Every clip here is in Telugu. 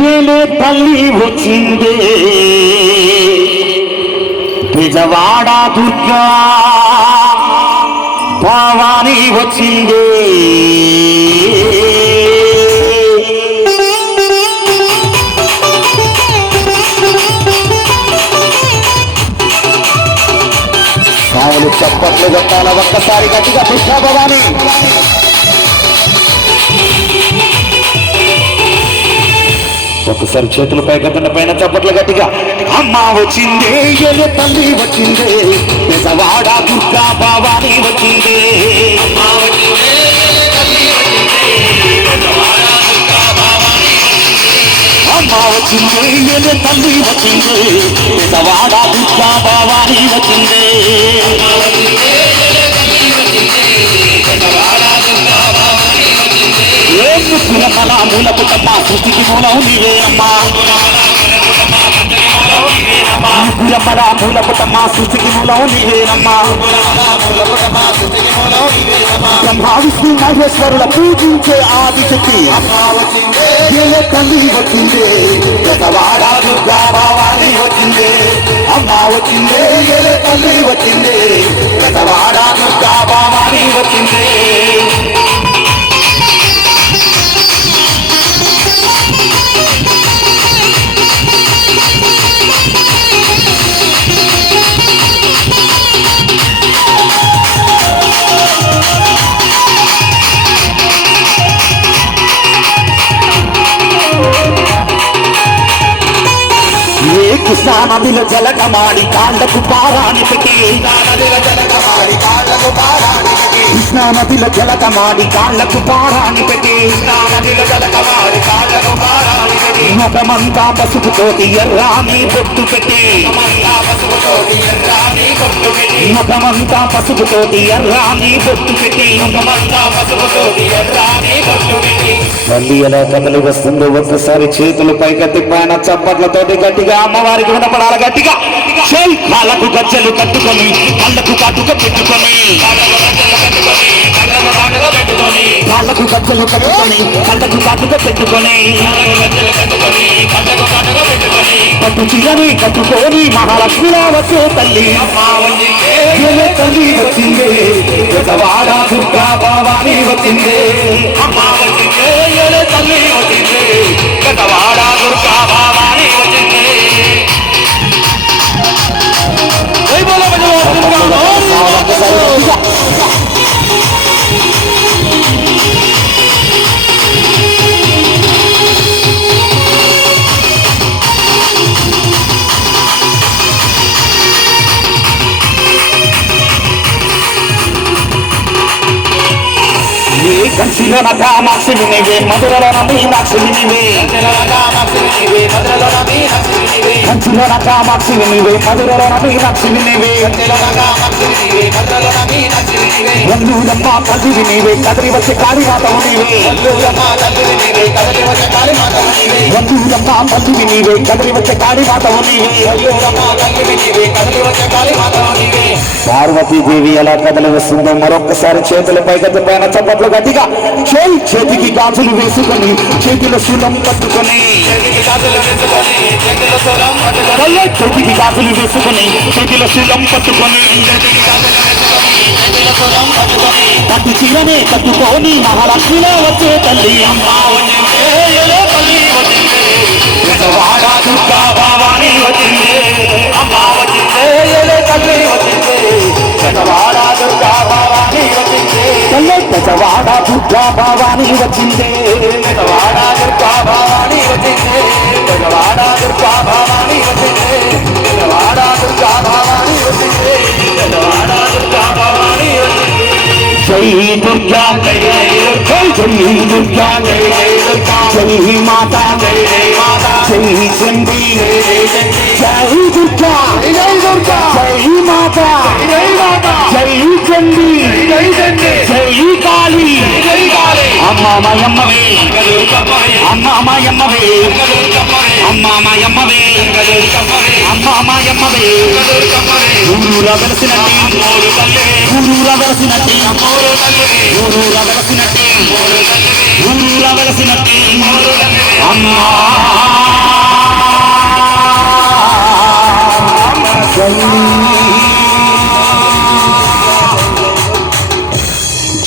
ఏలే తల్లి వచ్చిందే. విజవాడ దుర్గా భవాని వచ్చిందే. సాములు చప్పట్లు కొట్టాల ఒక్కసారి గట్టిగా దుర్గా భవాని. ఒకసారి చేతులు పైకెత్తిన పైన చప్పట్లు గట్టిగా. అమ్మ వచ్చిందే తల్లి వచ్చిందే నిజవాడ దుర్గా భవాని వచ్చిందే. అమ్మ వచ్చిందే తల్లి వచ్చిందే నిజవాడ దుర్గా భవాని వచ్చిందే. ఏ మూల కళ సృష్టికి మూలం నీవే అమ్మా ముగ్గురమ్మల మూలకు తమ్మ సృష్టికి మూలం నీవేనమ్మా బ్రహ్మ విష్ణు మహేశ్వరుల పూజించే ఆది శక్తి తల్లి వచ్చిందే గతవాడ దుర్గా భావాని వచ్చిందే అమ్మ వచ్చిందే ఏలే తల్లి వచ్చిందే గతవాడ దుర్గా భావాని వచ్చిందే ఏ కృష్ణా కృష్ణానదిల జలకమాడి కాళ్ళకు పారాని పెట్టి కృష్ణా నదిలో జలకమాడి కాళ్ళకు పారాని పెట్టి ముఖమంతా పసుపుతోటి ఎర్రాని బొట్టు పెట్టి ముఖమంతా పసుపుతోటి ఎర్రాని బొట్టు పెట్టి. మళ్ళీ ఎలా కథలు వస్తుందో ఒక్కసారి చేతులు పైకెత్తి పైన చప్పట్లతోటి గట్టిగా అమ్మవారికి వినపడాలి గట్టిగా. చేయి! కాళ్ళకు గజ్జలు కట్టుకొని కళ్ళకు కాటుక పెట్టుకొని. కాళ్ళకు గజ్జలు కట్టుకొని కళ్ళకు కాటుక పెట్టుకొని. పట్టు చీరని కట్టుకొని మహాలక్ష్మిలా వచ్చే తల్లి. తల్లి వచ్చిందే? గతవాడ దుర్గా భావాని వచ్చిందే? అమ్మ వచ్చిందే తల్లి వచ్చిందే? గతవాడ దుర్గా భావాని వచ్చిందే? జై బోలో భజన దుర్గా కంచిలోన కామాక్షి నీవే మధురలోన మీనాక్షి నీవే కంచిలోన కామాక్షి నీవే మధురలోన మీనాక్షి నీవే బంధువులమ్మ తల్లివి నీవే కదిరి వచ్చే కాళీమాతవు నీవే. బంధువులమ్మ తల్లివి నీవే కదిలి వచ్చే కాళీమాతవు నీవే. పార్వతీదేవి ఎలా కదలి వస్తుందో మరొక్కసారి చేతుల పైకెత్తి పైన చప్పట్లు గట్టిగా. చేయి చేతికి గాజులు వేసుకొని చేతిలో శూలం పట్టుకొని. చేతికి గాజులు వేసుకొని చేతిలో శూలం పట్టుకొని. పట్టు చీరనే కట్టుకొని మహాలక్ష్మిలో వచ్చే తల్లి అమ్మ వచ్చిందే పెద్దవాడ దుర్గా భవాని వచ్చిందే అమ్మ వచ్చిందే తల్లి. వచ్చిందే పెద్దవాడ దుర్గా భవాని వచ్చిందే. పెద్దవాడ దుర్గా జై దుర్గా జై జై జై దుర్గా జై జై దుర్గా జై మాతా జై జై మాతా అమ్మ మాయమ్మవే అమ్మ మాయమ్మవే ఊరూరా వెలసినట్టి. ఊరూరా వెలసినట్టి. ఊరూరా వెలసినట్టి. ఊరూరా వెలసినట్టి. అమ్మా.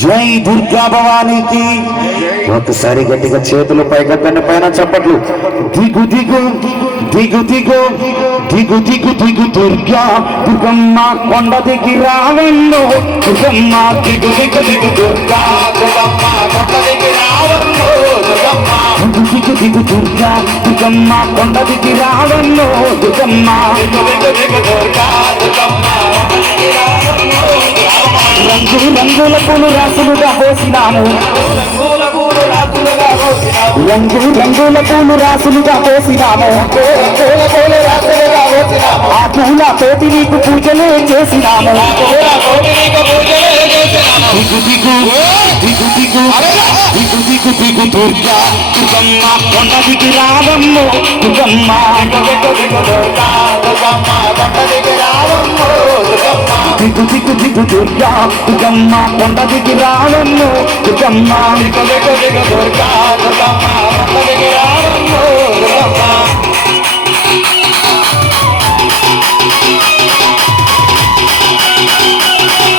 జై దుర్గా భవానీకి ఒకసారి గట్టిగా చేతులు పైకెత్తండి పైన చప్పట్లు దిగు దిగు దిగు దిగు దిగు దిగు దిగు దుర్గా దుర్గమ్మ కొండ దిగి రావెన్ను దుర్గమ్మ దిగు దిగు దిగు దుర్గా దుర్గమ్మ కొండ దిగి రావెన్ను దుర్గమ్మ దిగు దిగు దిగు దుర్గా దుర్గమ్మ కొండ దిగి రావెన్ను దుర్గమ్మ దిగు దిగు దిగు దుర్గా దుర్గమ్మ కొండ దిగి రంగు రంగుల పూలు రాసులుగా పోసినాము. రంగు రంగుల పూలు రాసులుగా పోసినాము. ఆ పూల తోటి నీకు పూజలే చేసినాము. దిగు దిగు దిగు దిగు దిగు దిగు దిగు దుర్గా దుర్గమ్మ కొండ దిగి రావమ్మ. దుర్గమ్మ దిగు దిగు దిగు దుర్గా దుర్గమ్మ కొండ దిగి రానన్ను దుర్గమ్మ దుర్గా దుర్గమ్మ కొండ దిగి దుర్గమ్మ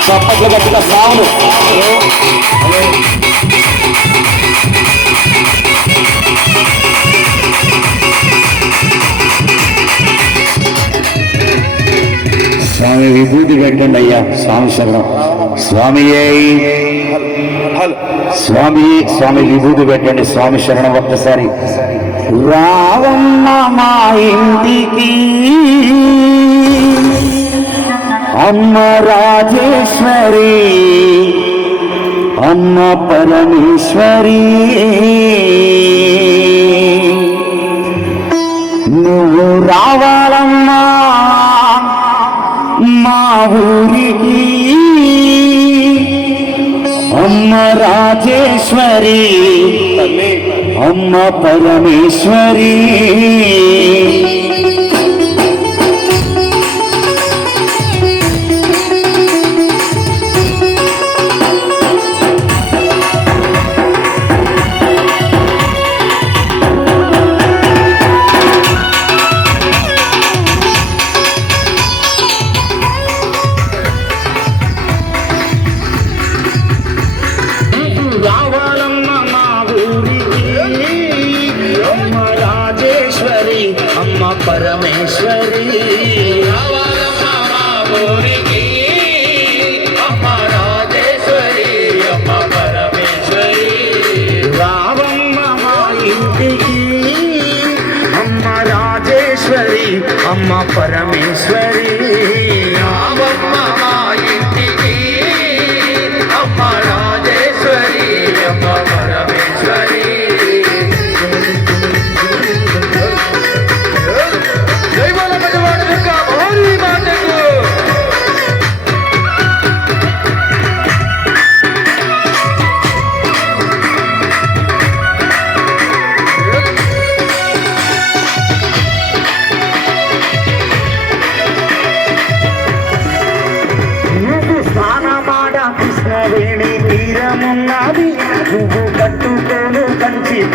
చప్పట్లు కట్టిన సాగులు స్వామి విభూతి పెట్టండి అయ్యా స్వామి శరణం. స్వామి స్వామి స్వామి విభూతి పెట్టండి స్వామి శరణం ఒక్కసారి. రావమ్మ మా ఇంటికి. అమ్మ రాజేశ్వరి అమ్మ పరమేశ్వరి. నువ్వు రావాలమ్మా. ఊరికి అమ్మ రాజేశ్వరి అమ్మ పరమేశ్వరి.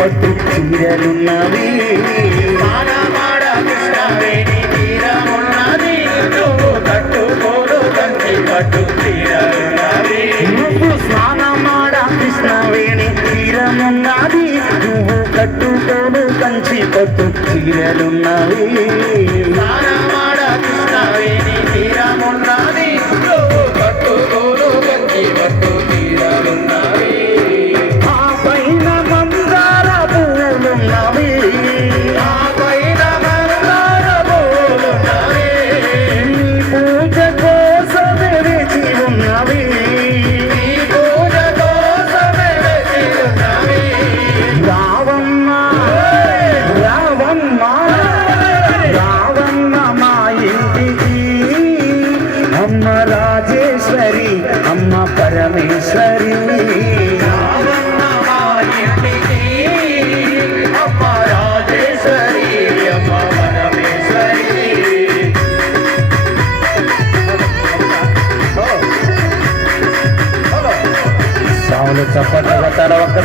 పట్టు చీరలున్నవి. నువ్వు స్నానమాడ కృష్ణవేణి తీరమున్నది. నువ్వు కట్టుకోలు కంచి పట్టు చీరలున్నవి.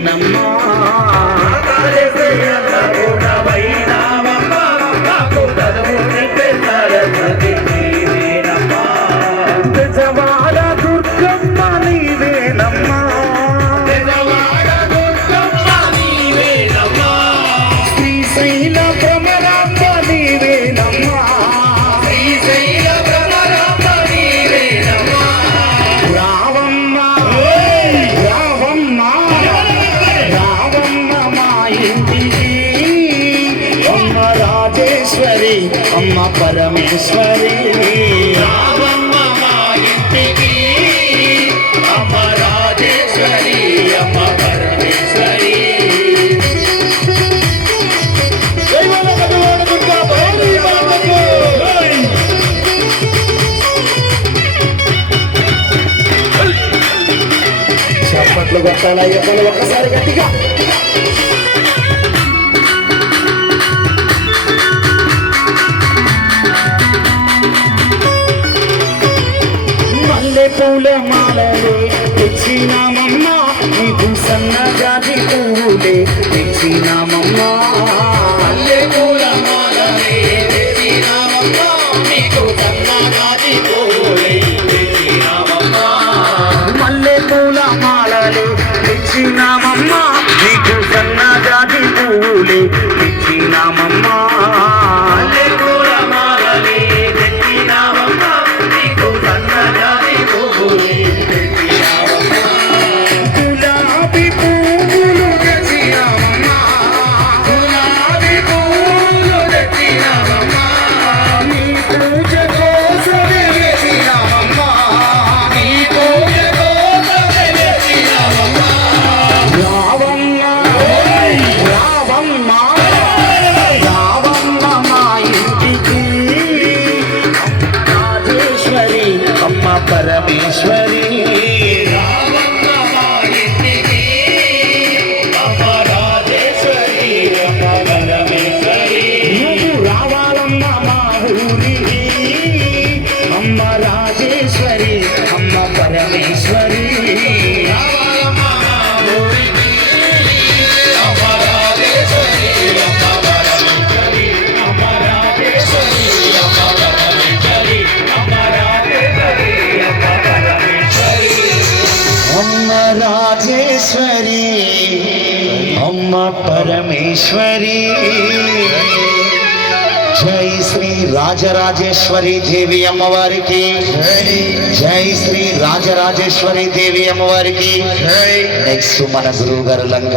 namo. అమ్మ పరమేశ్వరి. రావమ్మ మా ఇంటికి అమ్మ రాజేశ్వరి ఒక్కసారి గట్టిగా? Hey, పరమేశ్వరి. రాజరాజేశ్వరి జై శ్రీ రాజరాజేశ్వరి దేవి అమ్మవారికి। జై శ్రీ రాజరాజేశ్వరి దేవి అమ్మవారికి। నెక్స్ట్ మన గురువు గారు లంక